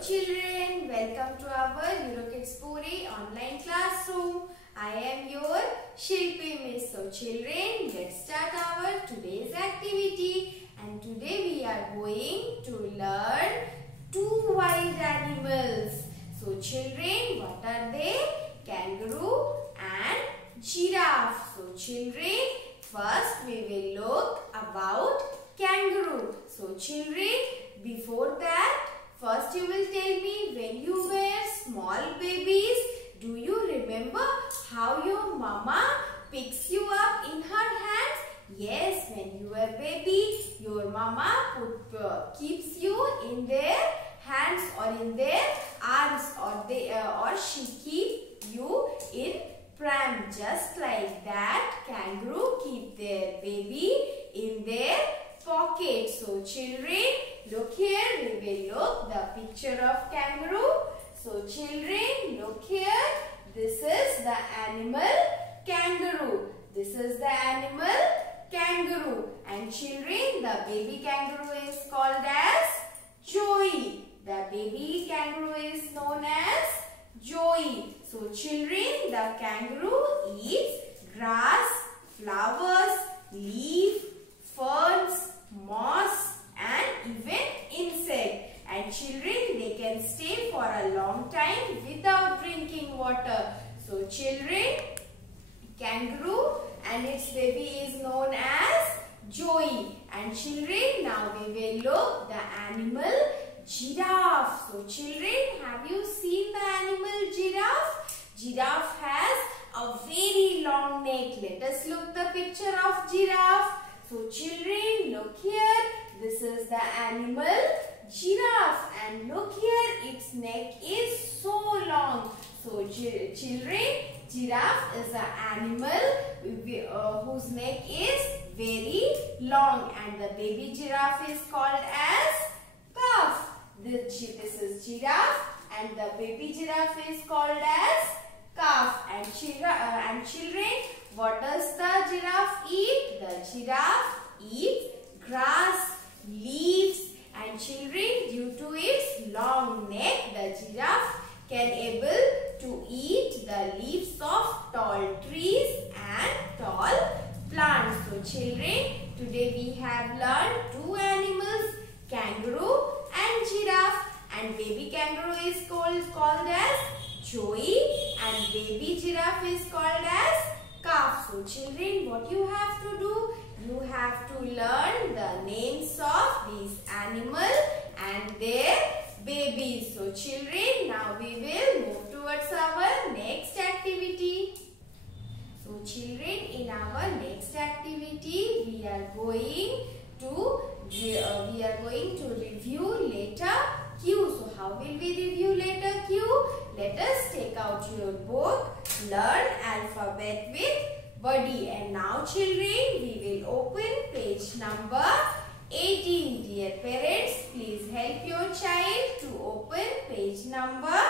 children, welcome to our Eurokids Puri online classroom. I am your Shilpi Miss. So children, let's start our today's activity. And today we are going to learn two wild animals. So children, what are they? Kangaroo and giraffe. So children, first we will look about kangaroo. So children, before that, first you will tell me, when you were small babies, do you remember how your mama picks you up in her hands? Yes, when you were baby, your mama keeps you in their hands or in their arms, or she keep you in pram. Just like that, kangaroo keep their baby in their pocket. So children, look here, we will look the picture of kangaroo. So children, look here, this is the animal kangaroo. This is the animal kangaroo. And children, the baby kangaroo is called as Joey. The baby kangaroo is known as Joey. So children, the kangaroo eats grass, flowers, leaf, ferns, moss and even insect. And children, they can stay for a long time without drinking water. So children, kangaroo and its baby is known as Joey. And children, now we will look the animal giraffe. So children, have you seen the animal giraffe? Giraffe has a very long neck. Let us look the picture of giraffe. So children, look here. This is the animal giraffe, and look here, its neck is so long. So children, giraffe is an animal whose neck is very long, and the baby giraffe is called as calf. This is giraffe and the baby giraffe is called as calf. And children, what does the giraffe eat? The giraffe eats grass, leaves, and children, due to its long neck, the giraffe can able to eat the leaves of tall trees and tall plants. So children, today we have learned two animals, kangaroo and giraffe. And baby kangaroo is called as Joey and baby giraffe is called as calf. So children, what you have to do? You have to learn the names of these animals and their babies. So children, now we will move towards our next activity. So children, in our next activity, we are going to review letter Q. So how will we review letter Q? Let us take out your book, learn alphabet with Buddy. And now children, we will open page number 18. Dear parents, please help your child to open page number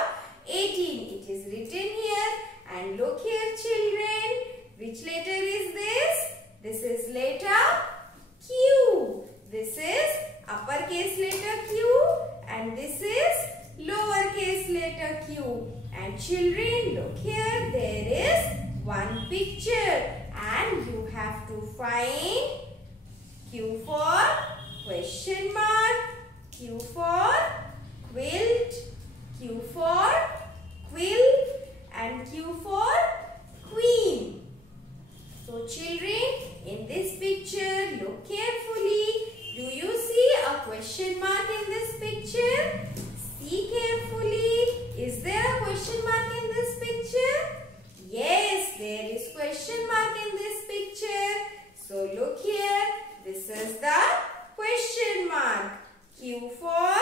18. It is written here, and look here children. Which letter is this? This is letter Q. This is uppercase letter Q and this is lowercase letter Q. And children, look here, there is one picture and you have to find Q for question mark, Q for quilt, Q for quill and Q for queen. So children, in this picture, look carefully. Do you see a question mark in this picture? See carefully. Is there a question mark in this picture? Yes, there is question mark in this picture. So look here. This is the question mark. Q for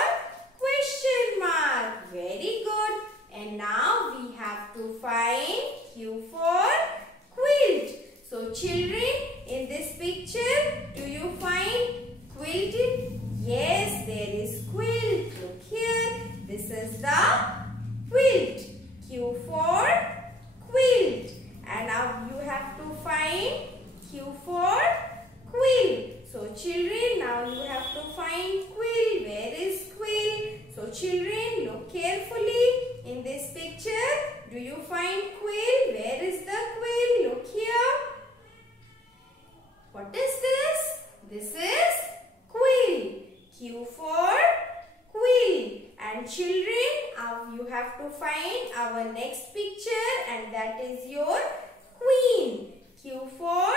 question mark. Very good. And now we have to find Q for quilt. So children, in this picture, do you find quilted? Yes, there is quilt. Look here. This is the quilt. Q for quilt. And now you have to find Q for quill. So children, now you have to find quill. Where is quill? So children, look And children, you have to find our next picture, and that is your queen. Q for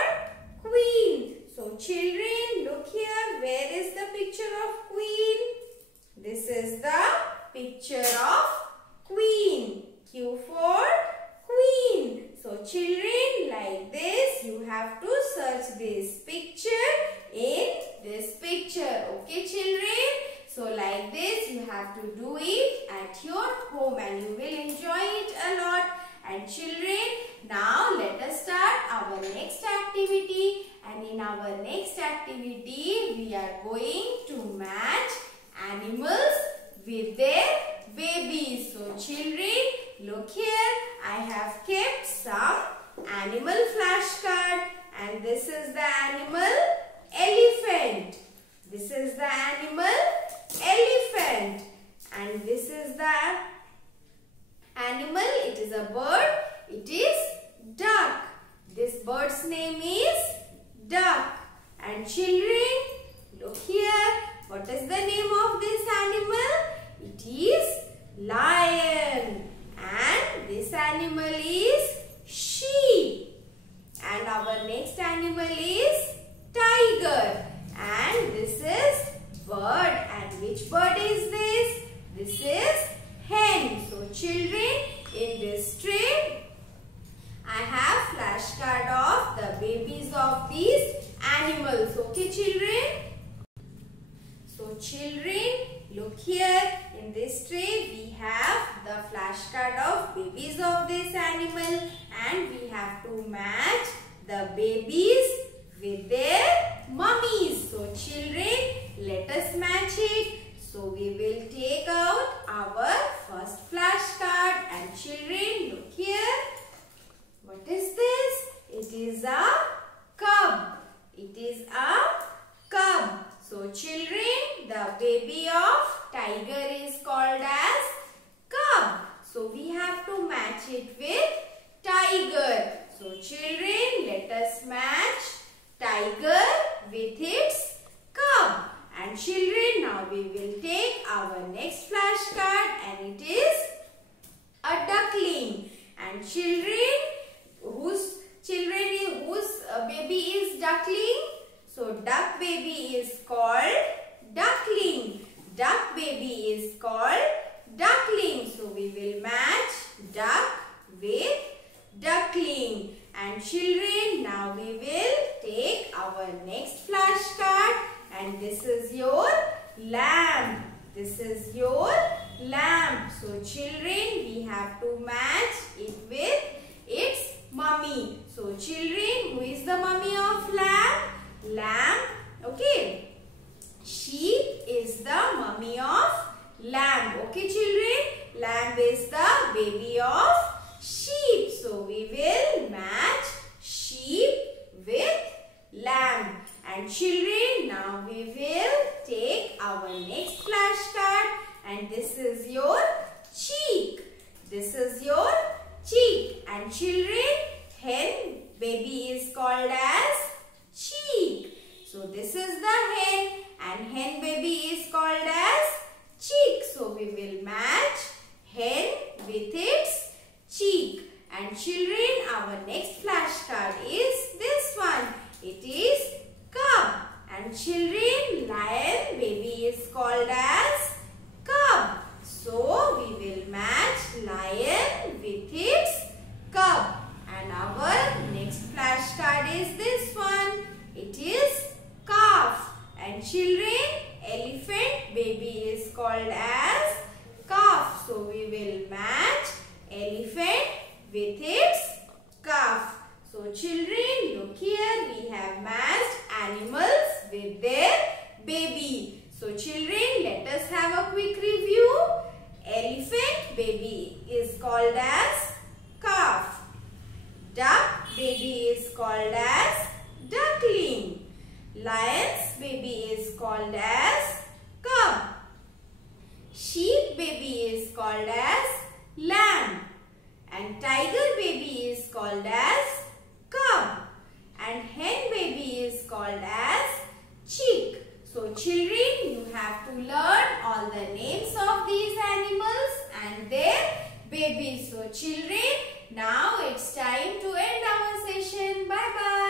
queen. So children, look here. Where is the picture of queen? This is the picture of queen. Q for queen. So children, like this, you have to search this picture in this picture. Okay children? So like this, you have to do it at your home and you will enjoy it a lot. And children, now let us start our next activity. And in our next activity, we are going to match animals with their babies. So children, look here. I have kept some animal flashcard, and this is the animal elephant. This is the animal elephant, and this is the animal. It is a bird. It is duck. This bird's name is duck. And children, look here. What is the name of this animal? It is lion. And this animal is sheep. And our next animal is tiger. And this is bird. And which bird is this? This is hen. So children, in this tray, I have flashcard of the babies of these animals. Okay children? So children, look here. In this tray, we have the flashcard of babies of this animal, and we have to match the babies with their mummies. So children, let us match it. So we will take out our first flashcard, and children, look here. What is this? It is a cub. It is a cub. So children, the baby of tiger is called as cub. So we have to match it with tiger. So children, let us match tiger with its cub. And children, now we will take our next flashcard, and it is a duckling. And children, whose baby is duckling? So duck baby is called duckling. Duck baby is called duckling. So we will match duck with duckling. And children, now we will take our next flashcard, and this is your lamb. This is your lamb. So children, we have to match it with its mummy. So children, who is the mummy of lamb? Lamb. Okay. Sheep is the mummy of lamb. Okay children. Lamb is the baby of sheep. So we will match sheep with lamb. And children, now we will take our next flashcard, and this is your cheek. This is your cheek. And children, hen baby is called as cheek. So this is the hen, and hen baby is called as cheek. So we will match hen with its cheek. And children, our next flashcard is this one. It is cub. And children, lion baby is called as cub. So we will match lion with its cub. And our next flashcard is this one. It is calf. And children, elephant baby is called as calf. So we will match elephant with its calf. So children, look here, we have matched animals with their baby. So children, let us have a quick review. Elephant baby is called as calf. Duck baby is called as duckling. Lion's baby is called as cub. Sheep baby is called as lamb. And tiger baby is called as cub. And hen baby is called as chick. So children, you have to learn all the names of these animals and their babies. So children, now it's time to end our session. Bye bye.